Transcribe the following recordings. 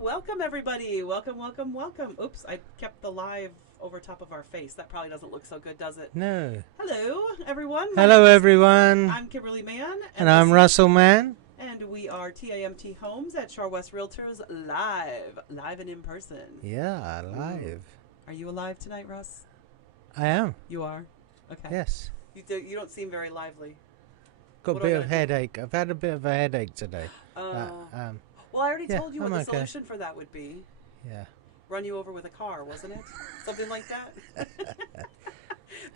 Welcome everybody. Welcome, welcome, welcome. Oops, I kept the live over top of our face. That probably doesn't look so good, does it? No. Hello, everyone. Hello, everyone. I'm Kimberly Mann. And I'm Russell Mann. And we are TAMT Homes at Shore West Realtors live and in person. Yeah, live. Are you alive tonight, Russ? I am. You are? Okay. Yes. You don't seem very lively. Got What a do I bit of gotta do? headache. I've had a bit of a headache today. Well, I already yeah, told you what I'm the okay. solution for that would be. Yeah. Run you over with a car, wasn't it? Something like that.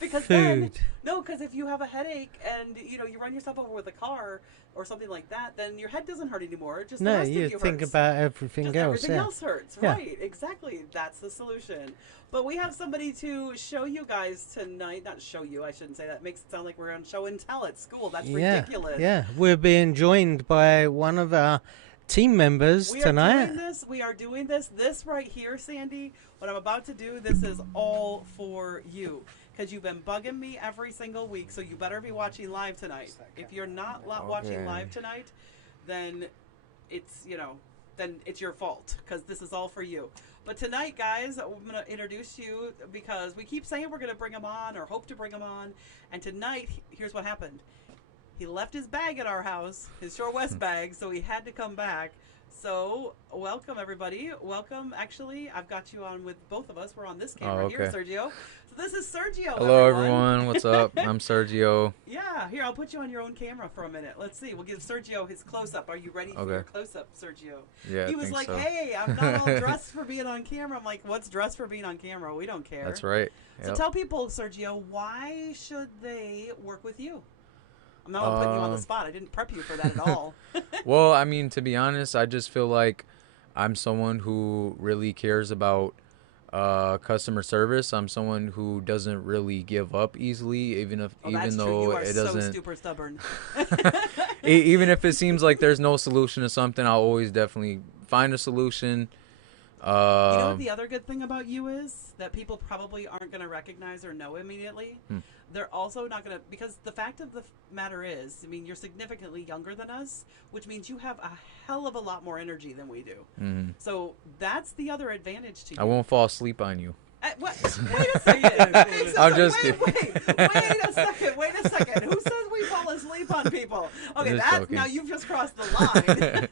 Because then, Food. no, because if you have a headache and you run yourself over with a car or something like that, then your head doesn't hurt anymore. Just the No, rest of you you think hurts. about everything Just else. everything Yeah. else hurts, Yeah. right? Exactly. That's the solution. But we have somebody to show you guys tonight. Not show you. I shouldn't say that. It makes it sound like we're on show and tell at school. That's Yeah. ridiculous. Yeah. We're being joined by one of our team members tonight. We are doing this. This right here, Sandy, what I'm about to do, this is all for you. Because you've been bugging me every single week, so you better be watching live tonight. If you're not watching live tonight, then it's, then it's your fault. Because this is all for you. But tonight, guys, I'm going to introduce you because we keep saying we're going to bring him on or hope to bring him on. And tonight, here's what happened. He left his bag at our house, his Shore West bag, so he had to come back. So, welcome, everybody. Welcome. Actually, I've got you on with both of us. We're on this camera here, Sergio. So, this is Sergio, Hello, everyone. What's up? I'm Sergio. Yeah, here, I'll put you on your own camera for a minute. Let's see. We'll give Sergio his close-up. Are you ready for your close-up, Sergio? Yeah, He was like, hey, I'm not all dressed for being on camera. I'm like, what's dressed for being on camera? We don't care. That's right. So, tell people, Sergio, why should they work with you? I'm not putting you on the spot. I didn't prep you for that at all. Well, I mean, to be honest, I just feel like I'm someone who really cares about customer service. I'm someone who doesn't really give up easily, even though it doesn't. So super stubborn. Even if it seems like there's no solution to something, I'll always definitely find a solution. You know what the other good thing about you is that people probably aren't going to recognize or know immediately. They're also not going to, because the fact of the matter is, I mean, you're significantly younger than us, which means you have a hell of a lot more energy than we do. So that's the other advantage to you. I won't fall asleep on you. What? Wait a second. I'm just kidding. Wait a second. Who says we fall asleep on people? Okay, joking. now you've just crossed the line.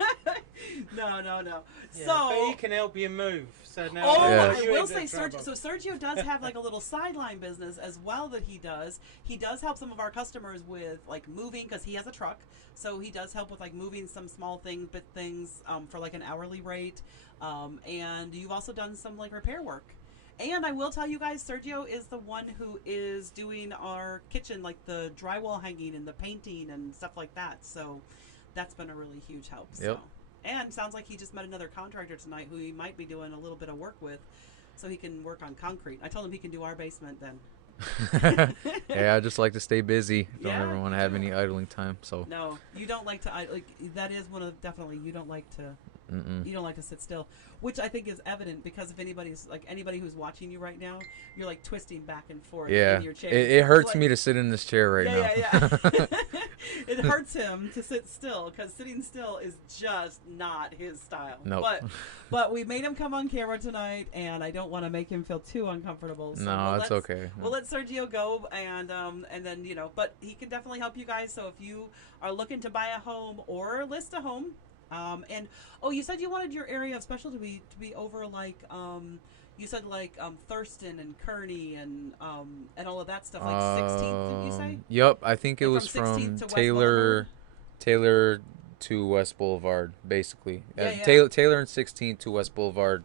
No. Yeah, So but he can help you move. So now I you're will in say, trouble. Sergio does have like a little sideline business as well that he does. He does help some of our customers with like moving because he has a truck. So he does help with like moving some small things for like an hourly rate. And you've also done some like repair work. And I will tell you guys, Sergio is the one who is doing our kitchen, like the drywall hanging and the painting and stuff like that. So that's been a really huge help. Yep. So. And sounds like he just met another contractor tonight who he might be doing a little bit of work with so he can work on concrete. I told him he can do our basement then. Yeah, I just like to stay busy. Don't Yeah, ever want to have any idling time. So No, you don't like to, that is one of, definitely, you don't like to. You don't like to sit still, which I think is evident because if anybody who's watching you right now, you're like twisting back and forth in your chair. It hurts me to sit in this chair right now. Yeah. It hurts him to sit still because sitting still is just not his style. Nope. But we made him come on camera tonight, and I don't want to make him feel too uncomfortable. So No, it's okay. We'll let Sergio go, and then but he can definitely help you guys. So if you are looking to buy a home or list a home. And you said you wanted your area of specialty to be over like you said like Thurston and Kearney and all of that stuff, like 16th, didn't you say? Yep, I think it was from 16th from to West Taylor to West Boulevard, basically. Yeah. Taylor and 16th to West Boulevard,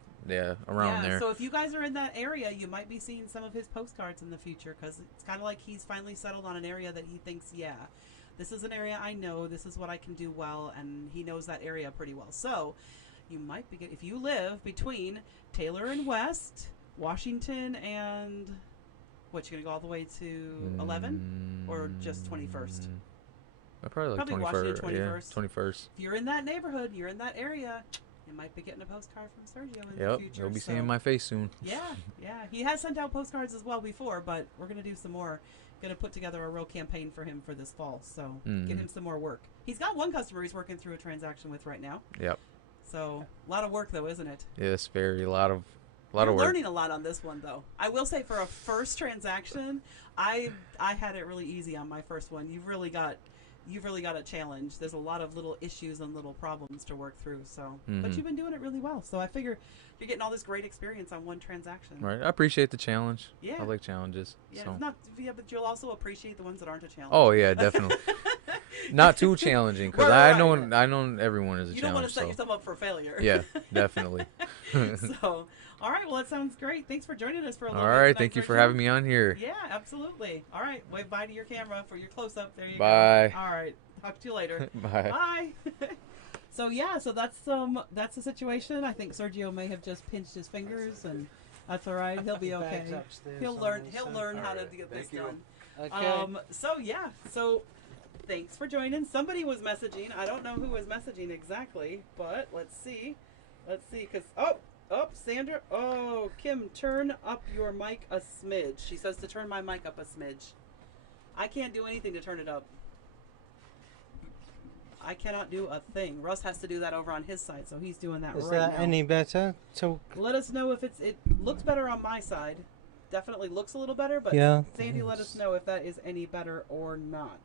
around there. So if you guys are in that area, you might be seeing some of his postcards in the future because it's kind of like he's finally settled on an area that he thinks, this is an area I know, this is what I can do well, and he knows that area pretty well. So you might be if you live between Taylor and West, Washington and you gonna go all the way to 11 or just 21st? Probably like Washington 21st. 21st. Yeah, 21st. If you're in that neighborhood, you're in that area, you might be getting a postcard from Sergio in the future. You'll be seeing my face soon. Yeah. He has sent out postcards as well before, but we're going to do some more. Going to put together a real campaign for him for this fall. So get him some more work. He's got one customer he's working through a transaction with right now. Yep. So a lot of work, though, isn't it? Yes, very a lot of You're work. learning a lot on this one, though. I will say, for a first transaction, I had it really easy on my first one. You've really got a challenge. There's a lot of little issues and little problems to work through. So, but you've been doing it really well. So I figure you're getting all this great experience on one transaction. Right. I appreciate the challenge. Yeah. I like challenges. Yeah, So. it's not. Yeah, but you'll also appreciate the ones that aren't a challenge. Oh yeah, definitely. Not too challenging, because Right, I right. know everyone is a You don't want challenge. to set So yourself up for failure. yeah, definitely. So, all right. Well, that sounds great. Thanks for joining us for a little All bit. right, tonight, thank you for Sergio. having me on here. Yeah, absolutely. All right. Wave bye to your camera for your close up. There you Bye. go. All right. Talk to you later. Bye. Bye. So yeah, so that's the situation. I think Sergio may have just pinched his fingers, and that's all right. He'll be okay. He'll learn how to get this done. Okay. So yeah, so thanks for joining. Somebody was messaging. I don't know who was messaging exactly, but let's see, because Sandra. Oh, Kim, turn up your mic a smidge. She says to turn my mic up a smidge. I can't do anything to turn it up. I cannot do a thing. Russ has to do that over on his side, so he's doing that Is right that now. any better? Talk. Let us know if it looks better on my side. Definitely looks a little better, but Yeah. Sandy, let us know if that is any better or not.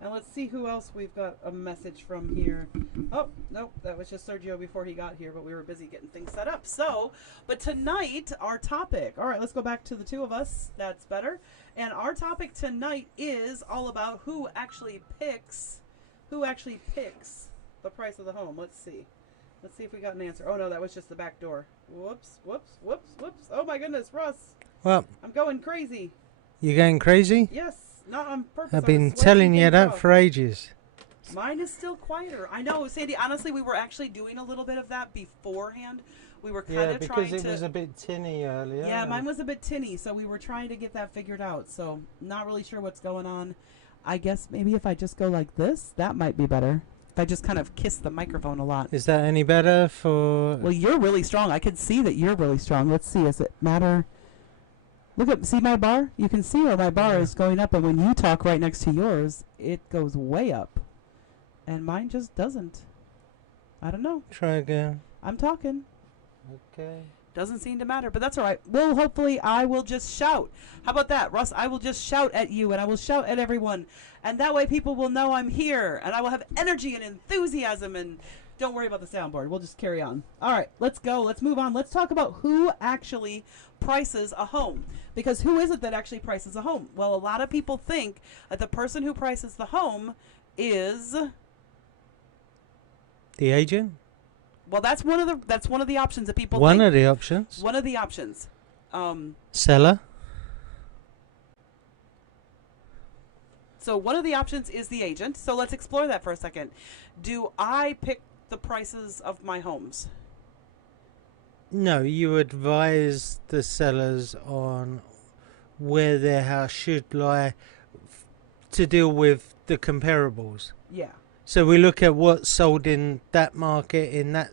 And let's see who else we've got a message from here. Oh, nope, that was just Sergio before he got here, but we were busy getting things set up. So, but tonight, our topic, all right, let's go back to the two of us. That's better. And our topic tonight is all about who actually picks the price of the home. Let's see if we got an answer. Oh no, that was just the back door. Whoops. Oh my goodness, Russ, Well, I'm going crazy. you going crazy? Yes, not on purpose. I've I been was switching telling you things that off. for ages. Mine is still quieter. I know, Sandy. Honestly, we were actually doing a little bit of that beforehand. We were kind Yeah, of because trying it to. was a bit tinny earlier. Yeah, mine was a bit tinny, so we were trying to get that figured out. So not really sure what's going on. I guess maybe if I just go like this, that might be better. If I just kind of kiss the microphone a lot. Is that any better for? Well, you're really strong. I can see that you're really strong. Let's see. Does it matter? See my bar? You can see where my bar is going up, and when you talk right next to yours, it goes way up. And mine just doesn't. I don't know. Try again. I'm talking. Okay. Doesn't seem to matter, but that's all right. Well, hopefully I will just shout. How about that, Russ? I will just shout at you, and I will shout at everyone. And that way people will know I'm here, and I will have energy and enthusiasm, and don't worry about the soundboard. We'll just carry on. All right, let's go. Let's move on. Let's talk about who actually prices a home. Because who is it that actually prices a home? Well, a lot of people think that the person who prices the home is... The agent? Well, that's one of the options that people One think. of the options. One of the options. Seller? So one of the options is the agent. So let's explore that for a second. Do I pick the prices of my homes? No, you advise the sellers on where their house should lie to deal with the comparables. Yeah. So we look at what's sold in that market, in that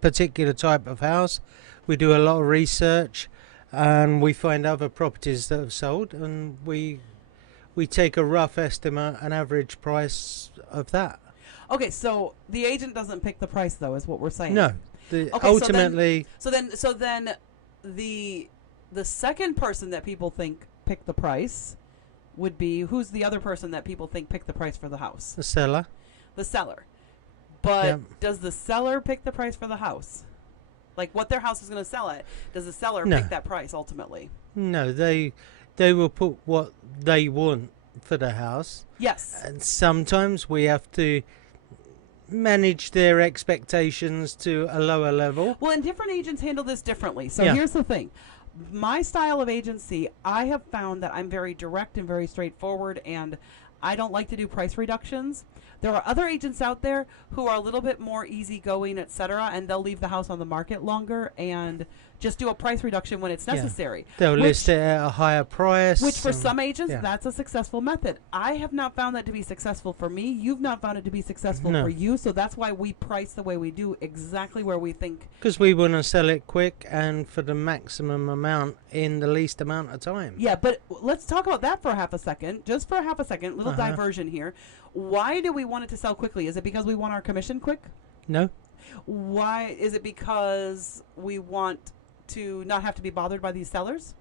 particular type of house. We do a lot of research, and we find other properties that have sold, and we take a rough estimate, an average price of that. Okay, so the agent doesn't pick the price, though, is what we're saying. No, ultimately, So then, the second person that people think pick the price would be, who's the other person that people think pick the price for the house? the seller. The seller. But Yep. does the seller pick the price for the house? Like what their house is going to sell at? Does the seller No. pick that price ultimately? No, they will put what they want for the house, Yes. and sometimes we have to manage their expectations to a lower level. Well, and different agents handle this differently. So Yeah. here's the thing. My style of agency, I have found that I'm very direct and very straightforward, and I don't like to do price reductions. There are other agents out there who are a little bit more easygoing, etc., and they'll leave the house on the market longer and just do a price reduction when it's Yeah. necessary. They'll Which- list it at a higher price. Which for and- some agents, yeah. that's a successful method. I have not found that to be successful for me. You've not found it to be successful No. for you. So that's why we price the way we do, exactly where we think. Because we want to sell it quick and for the maximum amount in the least amount of time. Yeah, but let's talk about that for half a second. Just for half a second, little Uh-huh. diversion here. Why do we want it to sell quickly? Is it because we want our commission quick? No, Why? Is it because we want to not have to be bothered by these sellers?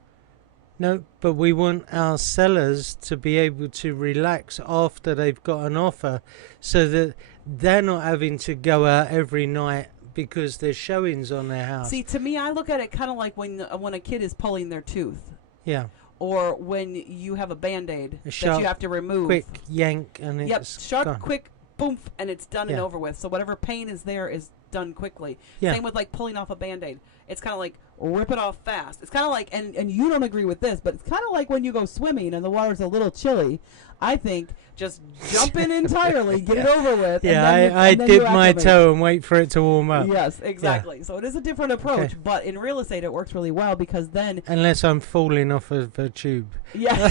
No, but we want our sellers to be able to relax after they've got an offer so that they're not having to go out every night because there's showings on their house. See, to me, I look at it kind of like when a kid is pulling their tooth, Yeah, or when you have a Band-Aid A that sharp, you have to remove. quick yank and Yep, it's sharp, gone. quick, boom, and it's done and Yeah. over with. So whatever pain is there is done quickly. Yeah. Same with like pulling off a Band-Aid. It's kind of like rip it off fast. It's kind of like, and you don't agree with this, but it's kind of like when you go swimming and the water's a little chilly. I think just jump in entirely, get it over with. Yeah, and then you, I and then you dip my acclimate. toe and wait for it to warm up. Yes, exactly. So it is a different approach, Okay. but in real estate it works really well because then, Unless I'm falling off of a tube. yeah,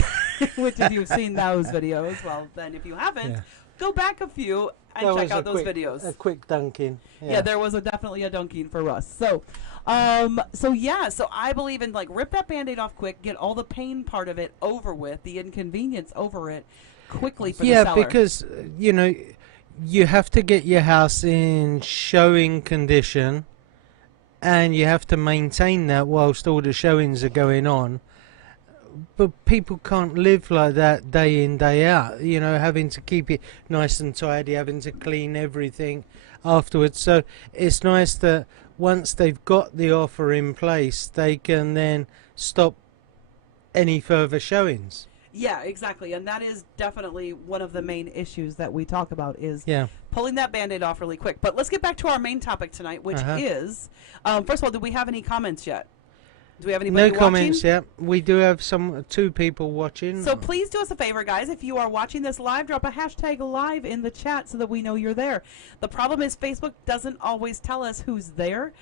which if you've seen those videos, well, then if you haven't, Yeah. go back a few and That check was out a those quick- videos. A quick dunking. Yeah, there was definitely a dunking for us. So, so I believe in like rip that Band-Aid off quick, get all the pain part of it over with, the inconvenience over it quickly for the Yeah, seller. because you have to get your house in showing condition, and you have to maintain that whilst all the showings are going on. But people can't live like that day in, day out, having to keep it nice and tidy, having to clean everything afterwards. So it's nice that once they've got the offer in place, they can then stop any further showings. Yeah, exactly, and that is definitely one of the main issues that we talk about is Yeah. pulling that Band-Aid off really quick. But let's get back to our main topic tonight, which Uh-huh. is, first of all, do we have any comments yet? Do we have anybody No watching? comments yet. We do have two people watching. So please do us a favor, guys. If you are watching this live, drop a hashtag live in the chat so that we know you're there. The problem is Facebook doesn't always tell us who's there.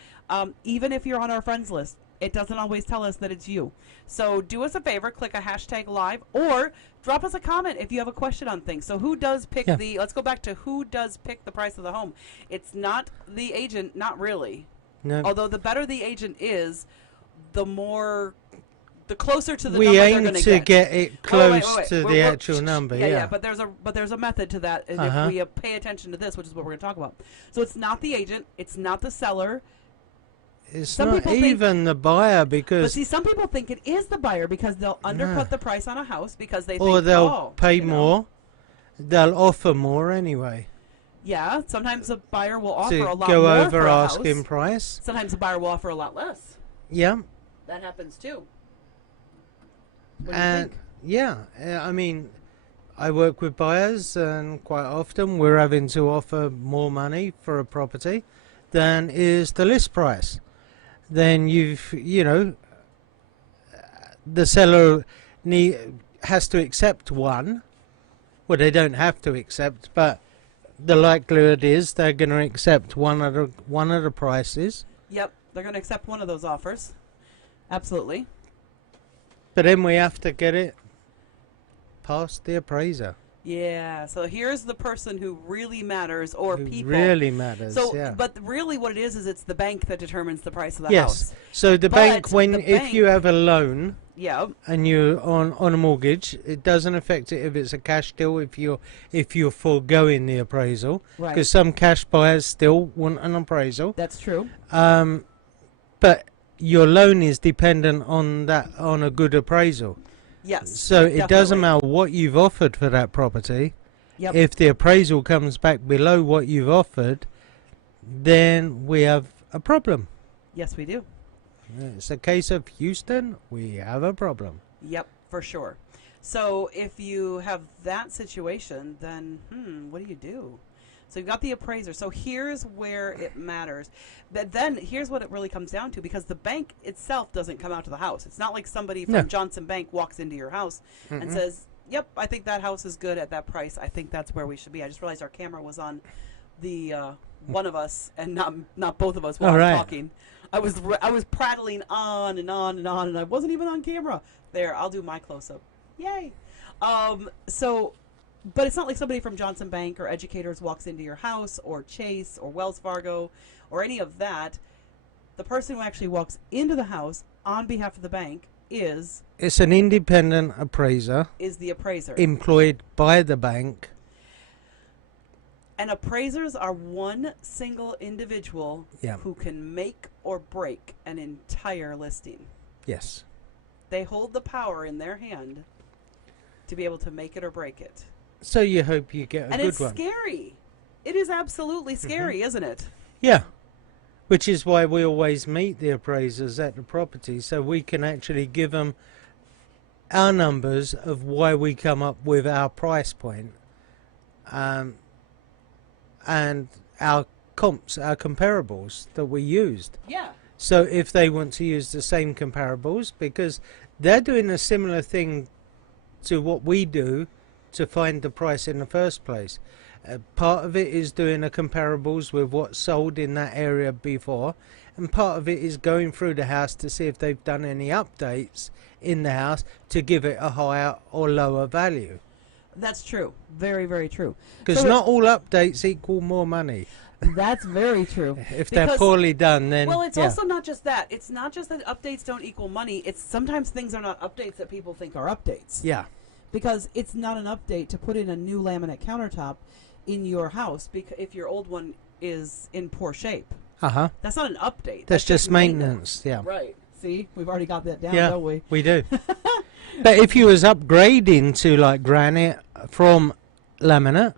Even if you're on our friends list, it doesn't always tell us that it's you. So do us a favor, click a hashtag live, or drop us a comment if you have a question on things. So who does pick Yeah. let's go back to who does pick the price of the home. It's not the agent, not really. No. Although the better the agent is, the closer to the We number they're aim going to get it Oh, close wait. to We're- the we're- actual shh, number. Yeah, Yeah. but there's a method to that, and Uh-huh. if we pay attention to this, which is what we're going to talk about. So it's not the agent, it's not the seller. It's some not people think- even the buyer But because, see, some people think it is the buyer because they'll undercut No. the price on a house because they or think, they'll oh, pay you know. more. They'll offer more anyway Yeah, sometimes a buyer will offer to a lot go more over for a asking house. price. Sometimes a buyer will offer a lot less. Yeah, That happens too. What do you and think? yeah, I mean, I work with buyers, and quite often we're having to offer more money for a property than is the list price. Then the seller has to accept one. Well, they don't have to accept, but the likelihood is they're going to accept one of the prices. Yep, they're going to accept one of those offers. Absolutely. But then we have to get it past the appraiser. Yeah, so here's the person who really matters, or Who people. really matters. So, yeah. but really, what it is it's the bank that determines the price of the Yes. house. So the But bank, the if you bank- have a loan Yeah, and you're on a mortgage, it doesn't affect it if it's a cash deal. If you're foregoing the appraisal, right. because some cash buyers still want an appraisal. That's true. But your loan is dependent on a good appraisal. Yes. So it doesn't definitely. matter what you've offered for that property. Yep. If the appraisal comes back below what you've offered, then we have a problem. Yes, we do. It's a case of Houston, we have a problem. Yep, for sure. So if you have that situation, then what do you do? So you've got the appraiser. So here's where it matters. But then here's what it really comes down to, because the bank itself doesn't come out to the house. It's not like somebody from No. Johnson Bank walks into your house and says, yep, I think that house is good at that price. I think that's where we should be. I just realized our camera was on the one of us and not both of us while All I'm right. talking. I was prattling on and on and on, and I wasn't even on camera. There, I'll do my close-up. Yay. But it's not like somebody from Johnson Bank or Educators walks into your house, or Chase or Wells Fargo or any of that. The person who actually walks into the house on behalf of the bank is It's an independent appraiser the appraiser. employed by the bank. And appraisers are one single individual Yeah. who can make or break an entire listing. Yes. They hold the power in their hand to be able to make it or break it. So you hope you get a And good it's one. scary. It is absolutely scary, isn't it? Yeah. Which is why we always meet the appraisers at the property, so we can actually give them our numbers of why we come up with our price point, and our comps, our comparables that we used. Yeah. So if they want to use the same comparables, because they're doing a similar thing to what we do to find the price in the first place. Part of it is doing a comparables with what's sold in that area before, and part of it is going through the house to see if they've done any updates in the house to give it a higher or lower value. That's true. Very, very true. Because So not all updates equal more money. That's very true. If they're Because- poorly done, then Well, it's yeah. also not just that. It's not just that updates don't equal money. It's sometimes things are not updates that people think are updates. Yeah. Because it's not an update to put in a new laminate countertop in your house because if your old one is in poor shape. Uh-huh. That's not an update. That's just maintenance. Yeah. Right. See, we've already got that down, Yeah. don't we? We do. But if you was upgrading to like granite from laminate,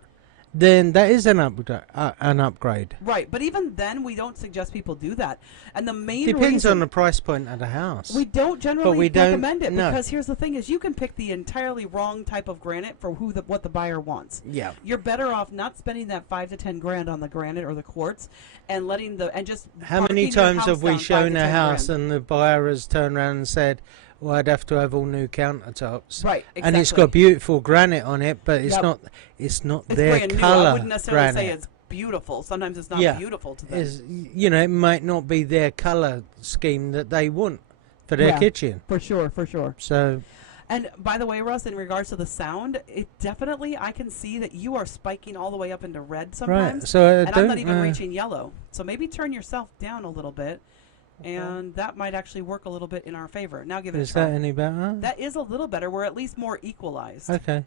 then that is an upgrade. Right. But even then, we don't suggest people do that. And the main Depends reason on the price point of the house. we don't generally we don't- recommend it no. because here's the thing: is you can pick the entirely wrong type of granite for what the buyer wants. Yeah. You're better off not spending that $5 to $10 on the granite or the quartz, and letting just. How many parking your times house have we down 5 shown to a 10 house grand? and the buyer has turned around and said, well, I'd have to have all new countertops. Right, And it's exactly. got beautiful granite on it, but it's Yep. not It's their brand new. colour I wouldn't necessarily granite. say it's beautiful. Sometimes it's not Yeah. beautiful to them. It might not be their colour scheme that they want for their Yeah. kitchen. For sure, for sure. So, And by the way, Russ, in regards to the sound, it definitely I can see that you are spiking all the way up into red sometimes. right. So I And I'm don't not even know. reaching yellow. So maybe turn yourself down a little bit, and that might actually work a little bit in our favor. Now give it Is a try. that any better? That is a little better. We're at least more equalized. Okay.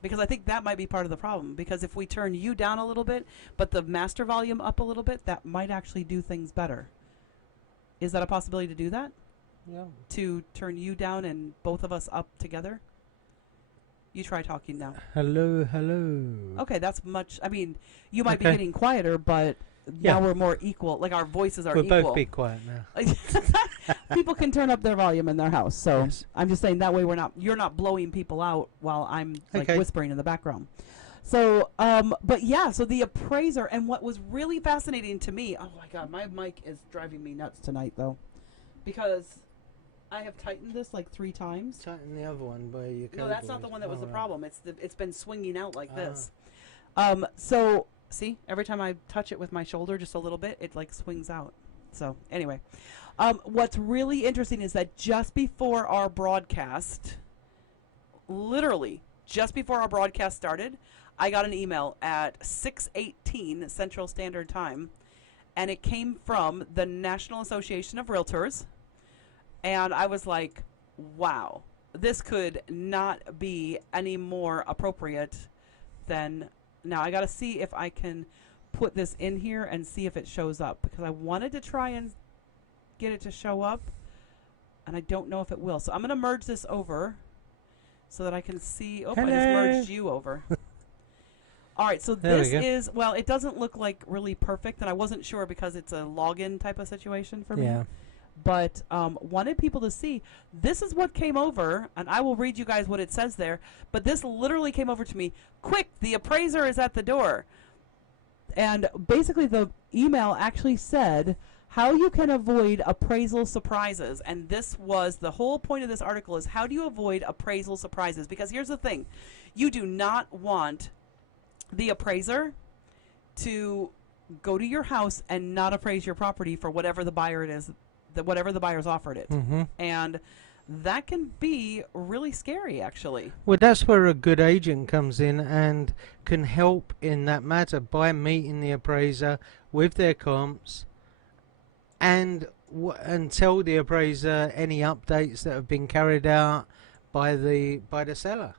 Because I think that might be part of the problem. Because if we turn you down a little bit, but the master volume up a little bit, that might actually do things better. Is that a possibility to do that? Yeah. To turn you down and both of us up together? You try talking now. Hello, hello. Okay, that's much. I mean, you might be Okay. getting quieter, but Yeah. now we're more equal. Like our voices are We'll equal. both be quiet now. People can turn up their volume in their house. So Yes. I'm just saying that way you're not blowing people out while I'm like Okay. whispering in the background. So, but yeah, so the appraiser, and what was really fascinating to me, oh my God, my mic is driving me nuts tonight though, because I have tightened this like 3 times. Tighten the other one by your No, that's not the one that was the problem. It's been swinging out like this. So see, every time I touch it with my shoulder just a little bit, it like swings out. So anyway, what's really interesting is that just before our broadcast, literally just before our broadcast started, I got an email at 6:18 Central Standard Time, and it came from the National Association of Realtors, and I was like, wow, this could not be any more appropriate than. Now I got to see if I can put this in here and see if it shows up, because I wanted to try and get it to show up, and I don't know if it will. So I'm going to merge this over so that I can see. Oh, I just merged you over. All right, so There we this go. is, well, it doesn't look like really perfect, and I wasn't sure because it's a login type of situation for me. Yeah. But wanted people to see, this is what came over, and I will read you guys what it says there, but this literally came over to me, quick, the appraiser is at the door. And basically the email actually said how you can avoid appraisal surprises. And this was, the whole point of this article is how do you avoid appraisal surprises? Because here's the thing, you do not want the appraiser to go to your house and not appraise your property for whatever the buyer it is, whatever the buyer's offered it. Mm-hmm. And that can be really scary, actually. Well, that's where a good agent comes in and can help in that matter by meeting the appraiser with their comps and tell the appraiser any updates that have been carried out by the seller.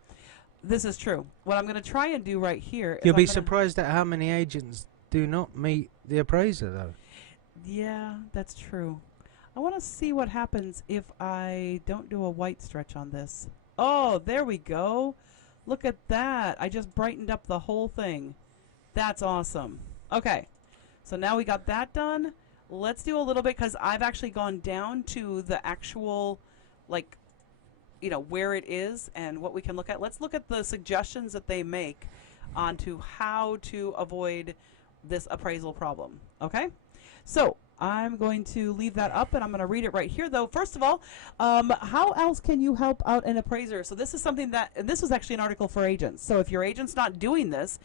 This is true. What I'm going to try and do right here is You'll I'm be gonna- surprised at how many agents do not meet the appraiser, though. Yeah, that's true. I want to see what happens if I don't do a white stretch on this. Oh, there we go. Look at that. I just brightened up the whole thing. That's awesome. Okay. So now we got that done. Let's do a little bit because I've actually gone down to the actual, like, you know, where it is and what we can look at. Let's look at the suggestions that they make onto how to avoid this appraisal problem. Okay? So I'm going to leave that up and I'm going to read it right here, though. First of all, how else can you help out an appraiser? So this is something that, and this was actually an article for agents. So if your agent's not doing this,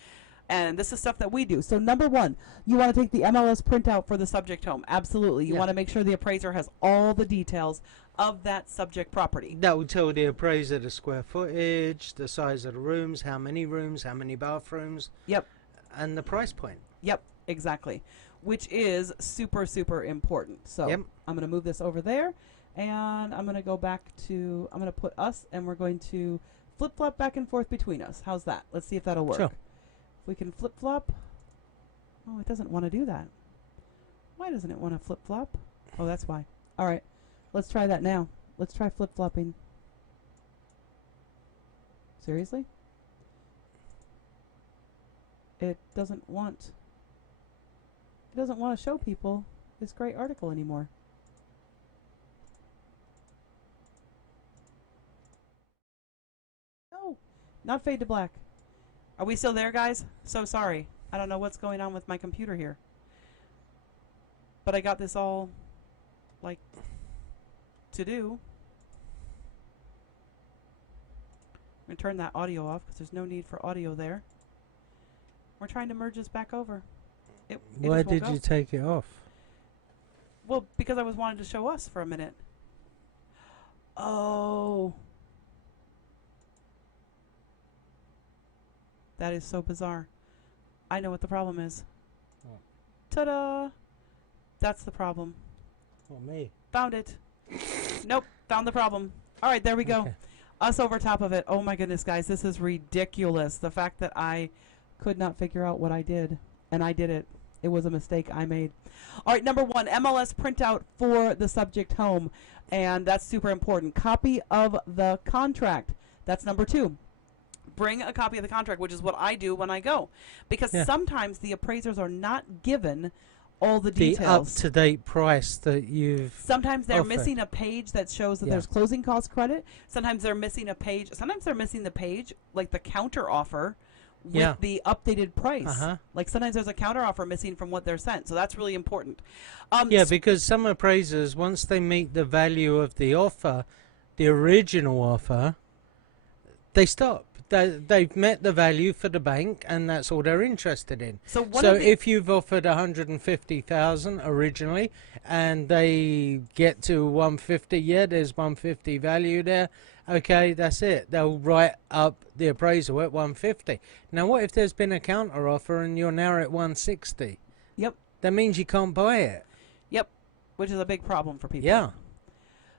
and this is stuff that we do. So number one, you want to take the MLS printout for the subject home. Absolutely. You Yeah. want to make sure the appraiser has all the details of that subject property. That will tell the appraiser the square footage, the size of the rooms, how many bathrooms, Yep. and the price point. Yep, exactly. Which is super, super important. So Yep. I'm going to move this over there, and I'm going to go back to, I'm going to put us, and we're going to flip-flop back and forth between us. How's that? Let's see if that'll work. Sure. If we can flip-flop. Oh, it doesn't want to do that. Why doesn't it want to flip-flop? Oh, that's why. All right. Let's try that now. Let's try flip-flopping. Seriously? It doesn't want to show people this great article anymore. No, not fade to black. Are we still there, guys? So sorry. I don't know what's going on with my computer here. But I got this all, like, to do. I'm going to turn that audio off because there's no need for audio there. We're trying to merge this back over. It Why just won't did go. you take it off? Well, because I was wanting to show us for a minute. Oh. That is so bizarre. I know what the problem is. What? Ta-da! That's the problem. Or me? Found it. Nope, found the problem. All right, there we go. Okay. Us over top of it. Oh my goodness, guys, this is ridiculous. The fact that I could not figure out what I did, and I did it. It was a mistake I made. All right, number one, MLS printout for the subject home, and that's super important. Copy of the contract. That's number two. Bring a copy of the contract, which is what I do when I go, because Yeah. sometimes the appraisers are not given all the The details. up-to-date price that you've... Sometimes they're offer. missing a page that shows that Yeah. there's closing cost credit. Sometimes they're missing a page. Sometimes they're missing the page, like the counter offer with Yeah. the updated price. Uh-huh. Like sometimes there's a counter offer missing from what they're sent. So that's really important. Yeah, s- because some appraisers, once they meet the value of the offer, the original offer, they stop. They've met the value for the bank, and that's all they're interested in. so one So of the, if you've offered 150,000 originally, and they get to 150, yeah, there's 150 value there. Okay, that's it. They'll write up the appraisal at 150. Now, what if there's been a counter offer and you're now at 160? Yep. That means you can't buy it. Yep, which is a big problem for people. Yeah.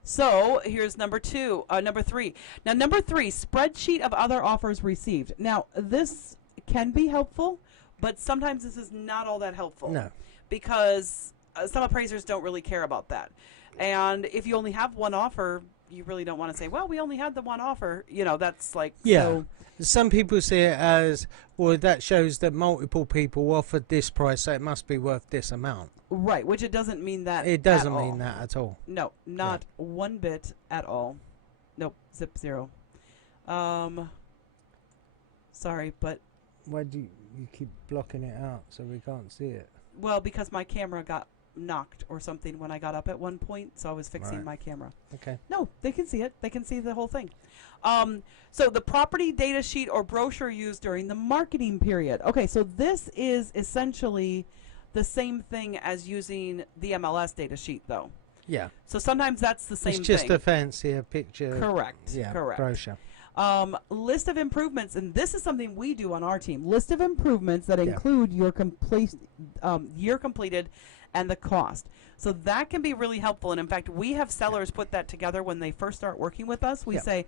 So here's number three. Now, number three, spreadsheet of other offers received. Now, this can be helpful, but sometimes this is not all that helpful. No. Because some appraisers don't really care about that. And if you only have one offer, you really don't want to say, well, we only had the one offer. You know, that's like, Yeah. so, Some people see it as, well, that shows that multiple people offered this price, so it must be worth this amount. right, which it doesn't mean that It doesn't at all. mean that at all. No, not one bit at all. Nope, zip zero. Sorry, but, Why do you keep blocking it out so we can't see it? well, because my camera got knocked or something when I got up at one point, so I was fixing Right. my camera. Okay. No, they can see it. They can see the whole thing. So the property data sheet or brochure used during the marketing period. Okay, so this is essentially the same thing as using the MLS data sheet, though. Yeah. So sometimes that's the same It's just thing. a fancier picture. Correct. Yeah. Correct. Brochure. List of improvements, and this is something we do on our team. List of improvements that Yeah. include your year completed and the cost. So that can be really helpful. And in fact, we have sellers put that together when they first start working with us. We Yeah. say,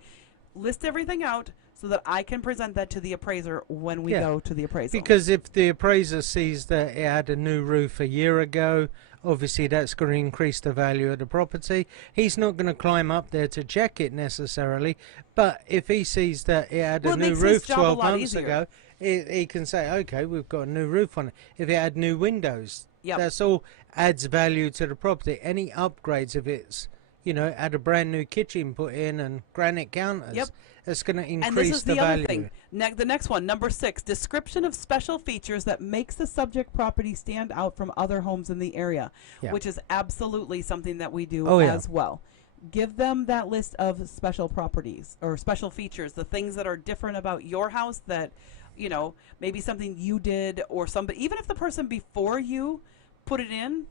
list everything out so that I can present that to the appraiser when we Yeah. go to the appraisal. Because if the appraiser sees that it had a new roof a year ago, obviously that's going to increase the value of the property. He's not going to climb up there to check it necessarily, but if he sees that it had Well, a it new makes his roof job a 12 lot months easier. ago, he can say, okay, we've got a new roof on it. If it had new windows, Yep. that's all adds value to the property. Any upgrades, if it's, had a brand new kitchen put in and granite counters, Yep. that's going to And this increase is the the other value. thing. The next one, number 6, description of special features that makes the subject property stand out from other homes in the area, Yeah. which is absolutely something that we do Oh, yeah. as well. Give them that list of special properties or special features, the things that are different about your house that, maybe something you did or somebody, even if the person before you put it in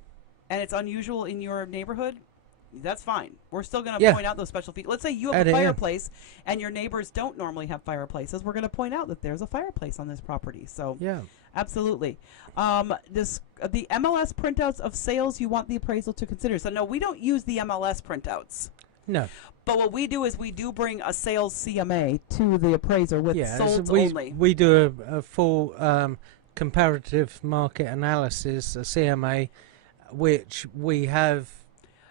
and it's unusual in your neighborhood, that's fine. We're still going to Yeah. point out those special features. Let's say you have Add a it in. fireplace and your neighbors don't normally have fireplaces. We're going to point out that there's a fireplace on this property. So, Yeah. absolutely. The MLS printouts of sales you want the appraisal to consider. So, no, we don't use the MLS printouts. No. But what we do is we do bring a sales CMA to the appraiser with Yeah, solds we, only. we do a full comparative market analysis, a CMA, which we have.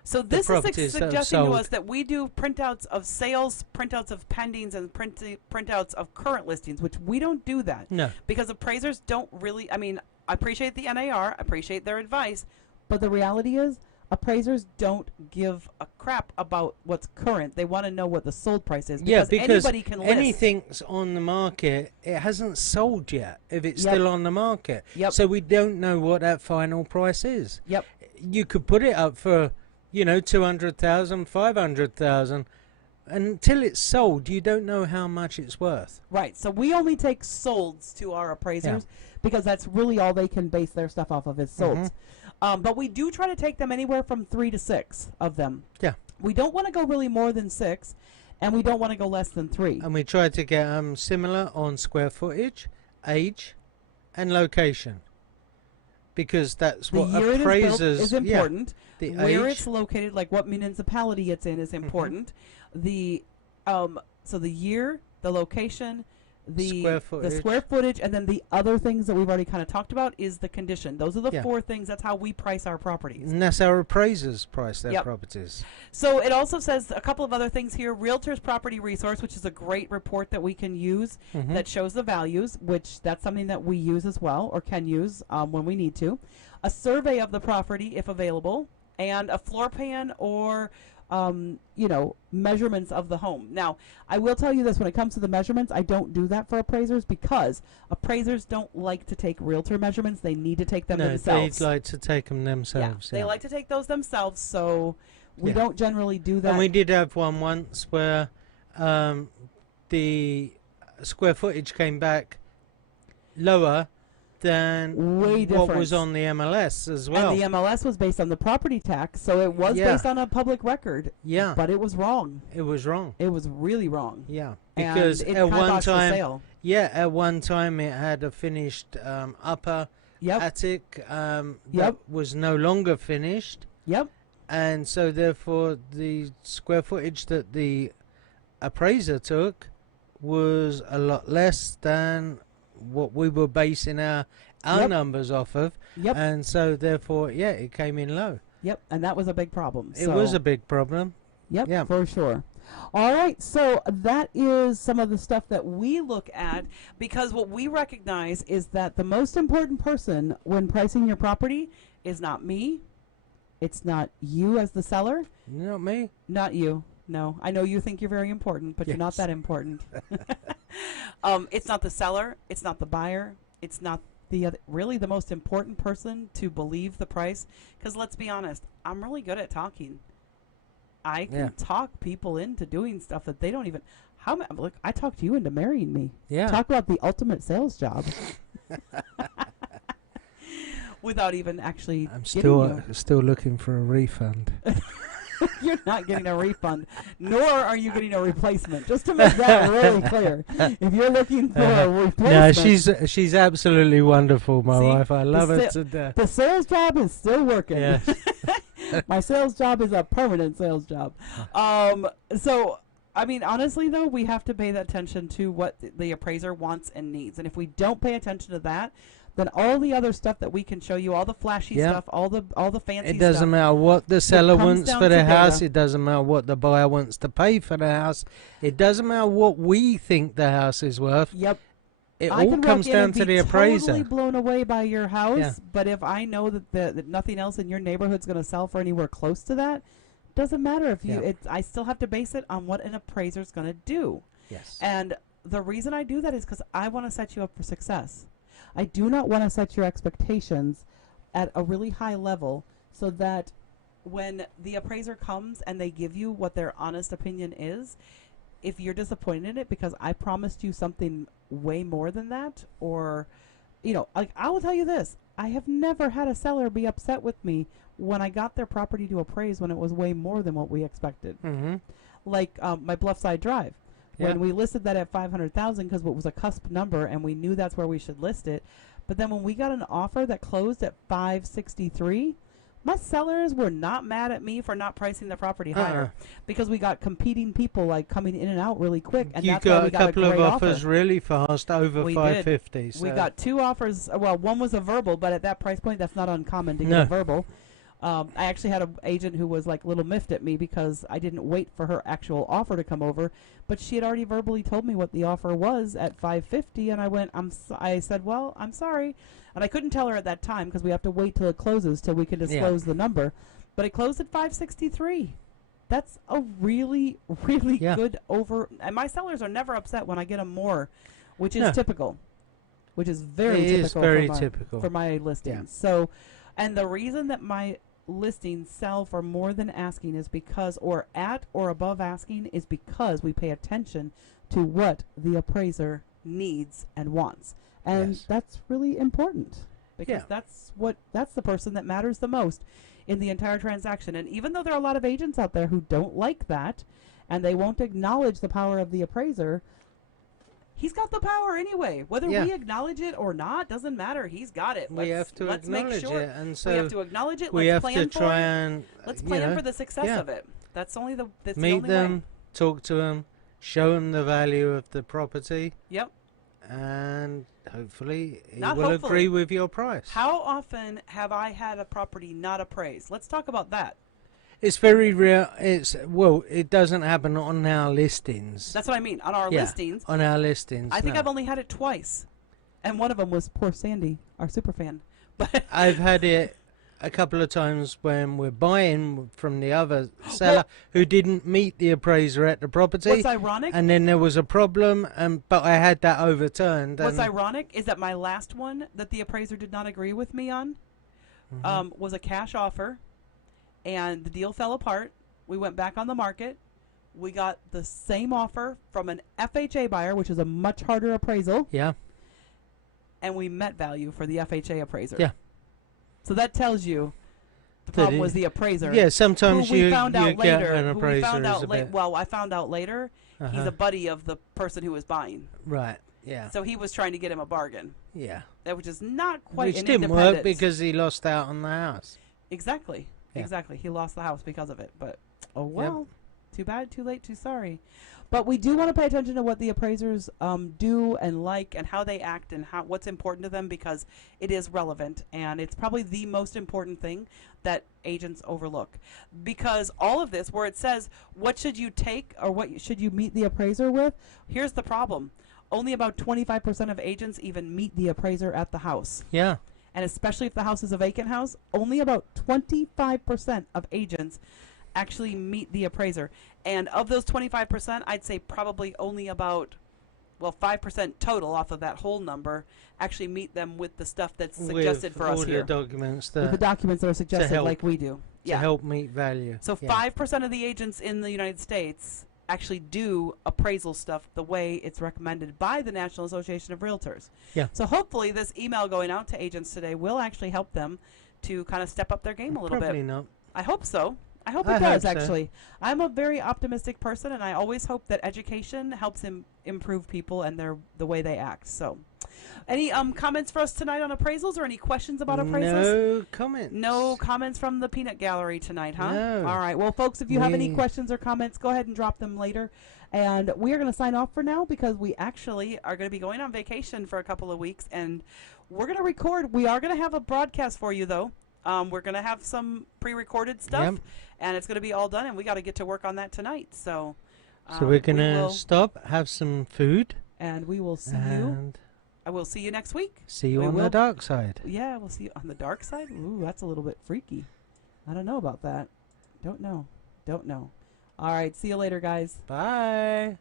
So this is properties that have suggesting to sold. us that we do printouts of sales, printouts of pendings, and printouts of current listings, which we don't do that. No. Because appraisers don't really, I appreciate the NAR, I appreciate their advice, but the reality is appraisers don't give a crap about what's current. They want to know what the sold price is. Yeah, Because because anybody can list. anything's on the market, it hasn't sold yet if it's Yep. still on the market. Yep. So we don't know what that final price is. Yep. You could put it up for, 200,000, 500,000. Until it's sold, you don't know how much it's worth. Right. So we only take solds to our appraisers because that's really all they can base their stuff off of is solds. But we do try to take them anywhere from 3 to 6 of them. Yeah. We don't want to go really more than 6, and we don't want to go less than 3. And we try to get similar on square footage, age, and location. Because that's The what year it is built appraisers... is important. The Where age, it's located, like what municipality it's in, is important. The so the year, the location, the square footage, and then the other things that we've already kind of talked about is the condition. Those are the 4 things. That's how we price our properties. and that's our appraisers price their Yep. properties. So it also says a couple of other things here. Realtors Property Resource, which is a great report that we can use that shows the values, which that's something that we use as well or can use when we need to. A survey of the property if available, and a floor plan or measurements of the home. Now, I will tell you this, when it comes to the measurements, I don't do that for appraisers because appraisers don't like to take realtor measurements. They need to take them No, themselves. they'd like to take them Yeah, themselves. they like to take those themselves, so we Yeah. don't generally do that. And we did have one once where the square footage came back lower than Way what was different. on the MLS as well. And the MLS was based on the property tax, so it was Yeah. based on a public record. Yeah, But it was wrong. it was wrong. It was really wrong. Yeah, And because it at one kiboshed the time, sale. at one time it had a finished upper Yep. attic that Yep. was no longer finished, Yep. and so therefore the square footage that the appraiser took was a lot less than what we were basing our Yep. numbers off of, Yep. and so therefore it came in low. Yep. And that was a big problem. It was a big problem. Yep, Yeah. for sure. All right, so that is some of the stuff that we look at because what we recognize is that the most important person when pricing your property is not me. It's not you as the seller. Not me. Not you. No, I know you think you're very important, but you're not Yes. that important. It's not the seller. It's not the buyer. It's not the other. Really, the most important person to believe the price. Because let's be honest, I'm really good at talking. I can Yeah. talk people into doing stuff that they don't even. Look, I talked you into marrying me. Yeah. Talk about the ultimate sales job. Without even actually I'm getting you. still looking for a refund. You're not getting a refund, nor are you getting a replacement. Just to make that really clear, if you're looking for a replacement, No, she's absolutely wonderful, my See, wife. I love her sa- to death. the sales job is still working. Yes. My sales job is a permanent sales job. So I mean, honestly, though, we have to pay attention to what the appraiser wants and needs. And if we don't pay attention to that, then all the other stuff that we can show you, all the flashy Yeah. stuff, all the fancy stuff. It doesn't matter what the seller comes wants down for the to house. data. It doesn't matter what the buyer wants to pay for the house. It doesn't matter what we think the house is worth. Yep. It I all can comes walk in down and to be the appraiser. totally blown away by your house, Yeah. but if I know that nothing else in your neighborhood's going to sell for anywhere close to that, doesn't matter if you. Yeah. I still have to base it on what an appraiser's going to do. Yes. And the reason I do that is because I want to set you up for success. I do not want to set your expectations at a really high level so that when the appraiser comes and they give you what their honest opinion is, if you're disappointed in it because I promised you something way more than that, or, like I will tell you this, I have never had a seller be upset with me when I got their property to appraise when it was way more than what we expected. Mm-hmm. Like my Bluffside Drive. Yeah. When we listed that at 500,000 because it was a cusp number and we knew that's where we should list it. But then when we got an offer that closed at 563, my sellers were not mad at me for not pricing the property higher because we got competing people like coming in and out really quick, and You that's why got we a got couple a of great offers offer. really fast, over We did. 550. So. We got 2 offers. Well, one was a verbal, but at that price point, that's not uncommon to get No. a verbal. I actually had an agent who was like a little miffed at me because I didn't wait for her actual offer to come over, but she had already verbally told me what the offer was at 550, and I said, well, I'm sorry, and I couldn't tell her at that time because we have to wait till it closes till we can disclose the number, but it closed at 563. That's a really, really good over, and my sellers are never upset when I get them more, which is typical, which is very It typical. is very for my, typical for my listings. Yeah. So, and the reason that my listings sell for more than asking is because, or at or above asking, is because we pay attention to what the appraiser needs and wants, and Yes. that's really important because Yeah. that's the person that matters the most in the entire transaction. And even though there are a lot of agents out there who don't like that and they won't acknowledge the power of the appraiser, he's got the power anyway. Whether we acknowledge it or not doesn't matter. He's got it. We have to let's make acknowledge sure it, and so we have to acknowledge it. we Let's have plan to for try it. and Let's plan for the success yeah. of it. That's the meet only them, way. talk to them, show them the value of the property, Yep. and hopefully he Not will hopefully. agree with your price. How often have I had a property not appraised? Let's talk about that. It's very rare. It doesn't happen on our listings. That's what I mean. On our Yeah, listings, on our listings. I think no. I've only had it twice, and one of them was poor Sandy, our super fan. But I've had it a couple of times when we're buying from the other seller who didn't meet the appraiser at the property. what's ironic? And then there was a problem, but I had that overturned. What's and ironic is that my last one that the appraiser did not agree with me on was a cash offer, and the deal fell apart. We went back on the market. We got the same offer from an FHA buyer, which is a much harder appraisal, Yeah, and we met value for the FHA appraiser. Yeah. So that tells you the That problem it- was the appraiser. yeah. Sometimes who we you found out get later. an Who we appraiser found is out a bit well, I found out later he's uh-huh. a buddy of the person who was buying. right. Yeah, So he was trying to get him a bargain, yeah. which is not quite Which an didn't work independence. because he lost out on the house. Exactly. Yeah. Exactly. He lost the house because of it. But, oh well. Too bad, too late, too sorry. But we do want to pay attention to what the appraisers do and like and how they act and what's important to them because it is relevant. And it's probably the most important thing that agents overlook. Because all of this, where it says, what should you take or what should you meet the appraiser with? Here's the problem. Only about 25% of agents even meet the appraiser at the house. Yeah, And especially if the house is a vacant house, only about 25% of agents actually meet the appraiser. And of those 25%, I'd say probably only about, 5% total off of that whole number actually meet them with the stuff that's suggested with for us all here. the documents With the documents that are suggested help. like we do. to help meet value. So Yeah. 5% of the agents in the United States actually do appraisal stuff the way it's recommended by the National Association of Realtors. Yeah. So hopefully this email going out to agents today will actually help them to kind of step up their game a little Probably bit. not. I hope so. I hope I it does, hope so. actually. I'm a very optimistic person, and I always hope that education helps improve people and the way they act. So, any comments for us tonight on appraisals or any questions about appraisals? No comments. No comments from the peanut gallery tonight, huh? No. All right. Well, folks, if you have any We- questions or comments, go ahead and drop them later. And we are going to sign off for now because we actually are going to be going on vacation for a couple of weeks, and we're going to record. We are going to have a broadcast for you, though. We're going to have some pre-recorded stuff, and it's going to be all done, and we got to get to work on that tonight. So we're going to stop, have some food. And we will see you. I will see you next week. See you on the dark side. Yeah, we'll see you on the dark side. Ooh, that's a little bit freaky. I don't know about that. Don't know. All right, see you later, guys. Bye.